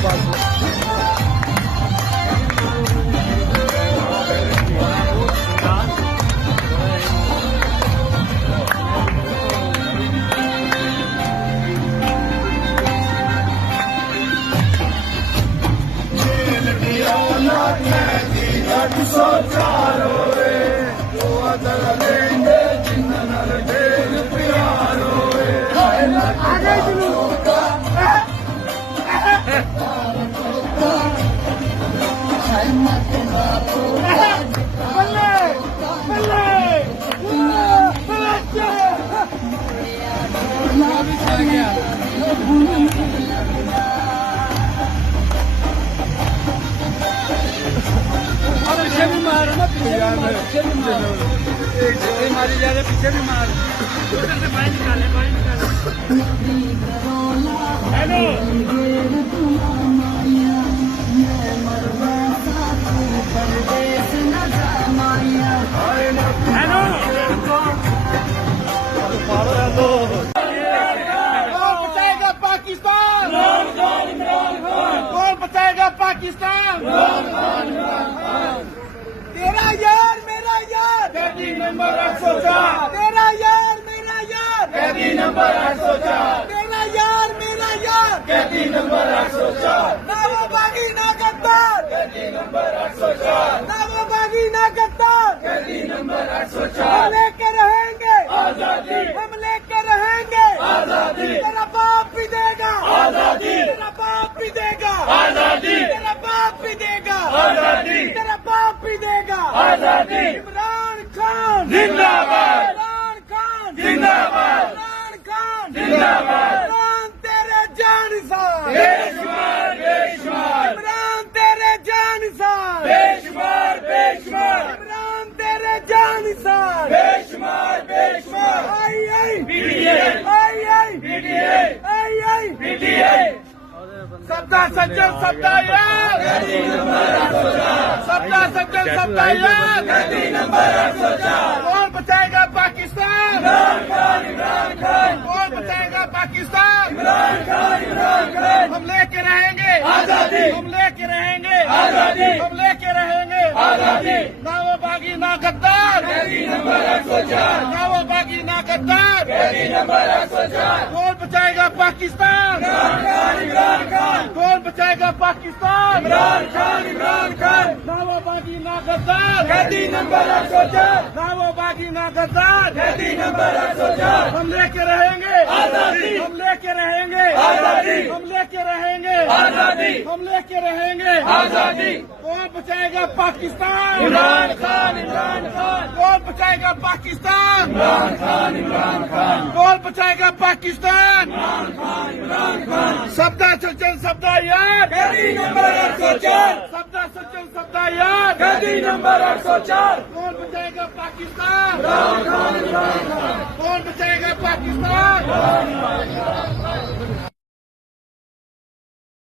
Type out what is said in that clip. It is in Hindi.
पीछे भी मार मारी जा रहे, पीछे भी मार। हेलो पाकिस्तान, कौन बचाएगा पाकिस्तान? तेरा यार मेरा यार, कैदी नंबर 804। तेरा यार मेरा यार, कैदी नंबर 804। तेरा यार मेरा यार, कैदी नंबर 804। ना वो बागी ना गद्दार, कैदी नंबर 804। ना वो बागी ना गद्दार, कैदी नंबर 804। हम लेके रहेंगे आजादी, हम लेके रहेंगे आजादी। तेरा बाप भी देगा आजादी, तेरा बाप भी देगा आजादी, तेरा बाप भी देगा आजादी, तेरा बाप भी देगा आजादी। इमरान खान जिंदाबाद, इमरान खान जिंदाबाद, इमरान खान जिंदाबाद। इमरान तेरे जानिसार, बेशुमार बेशुमार। इमरान तेरे जानिसार, बेशुमार बेशुमार। इमरान तेरे जानिसार, बेशुमार बेशुमार। आई आई पीटीआई, आई आई पीटीआई, आई आई पीटीआई। सत्ता सज्जन सत्ता याद, कैदी नंबर 804। सत्ता सज्जन सत्ता याद, कैदी नंबर 804। कौन बचाएगा पाकिस्तान? इमरान खान, इमरान खान। कौन बचाएगा पाकिस्तान? इमरान खान, इमरान खान। हम लेके रहेंगे आजादी, हम लेके रहेंगे आजादी, हम लेके रहेंगे आजादी। ना वो बागी ना गद्दार, कैदी नंबर 804। ना वो बागी ना गद्दार, कैदी नंबर 804। कौन बचाएगा पाकिस्तान? इमरान खान, इमरान खान। कौन बचाएगा पाकिस्तान? इमरान खान, इमरान खान। ना वो बागी ना गद्दार, कैदी नंबर 804। ना वो बागी ना गद्दार, कैदी नंबर 804। हम लेके रहेंगे आजादी, हम लेके रहेंगे आजादी, हम लेके रहेंगे आजादी, हम लेके रहेंगे आजादी। कौन बचाएगा पाकिस्तान? इमरान खान, इमरान खान। कौन बचाएगा पाकिस्तान? इमरान खान, इमरान खान। कौन बचाएगा पाकिस्तान? इमरान खान, इमरान खान। सत्ता सज्जन सत्ता याद, कैदी नंबर 804। सत्ता सज्जन सत्ता याद, कैदी नंबर 804। कौन बचाएगा पाकिस्तान? इमरान खान, इमरान खान। कौन बचाएगा पाकिस्तान?